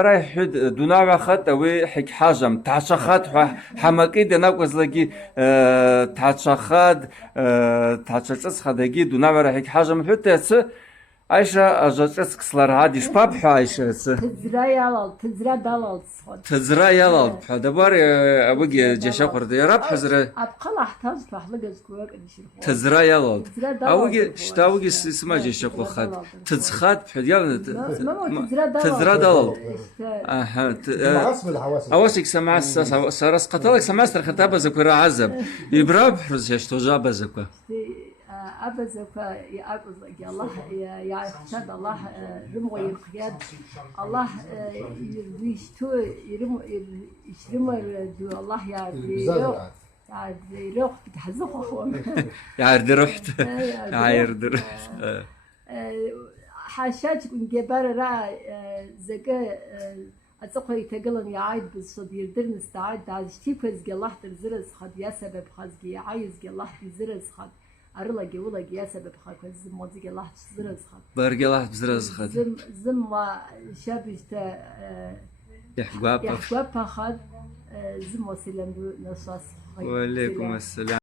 رايح دونا وخت أوي حك حاجم تعشخات حماكي دنا قصلكي تعشخات تعشخات خداجي دونا وراح حك حاجم حتى Ayşe ajacıs kıslar hadi şpap Ayşe'si. Tızra yalal, tızra dalal. Tızra yalal. Da var abu ceşa kurdu ya Rab hazır. Abqal ahtaj fahlı gözküvek inşir. Tızra yalal. Abu işte abu isma ceşa kuxat. Tızxat ya tızra dalal. Aha. Awasik سمع سرس قتلك سمعت الخطابة ذكر عزب يبراب حرز يشتوجا بذكر أبزك يا أبزك يا الله يا إحسان الله رم ويقياد الله يريشتو يرم يشرم دو الله يا ريح يا ريح بتحزق أخوان يا عرد رحت يا عرد رحت حاشاك جبار را زكا أتقي تقلن يا عيد بالصدير درن استعد عايشتي كوز الله ترزرز خد يا سبب خزقي عايز الله ترزرز خد أرلا جولا جيا سبب خاك زم مودي الله تزرز خد برجع الله تزرز خد زم وشابجتا يحقوا يحقوا خد زم وسلم نصاص وعليكم السلام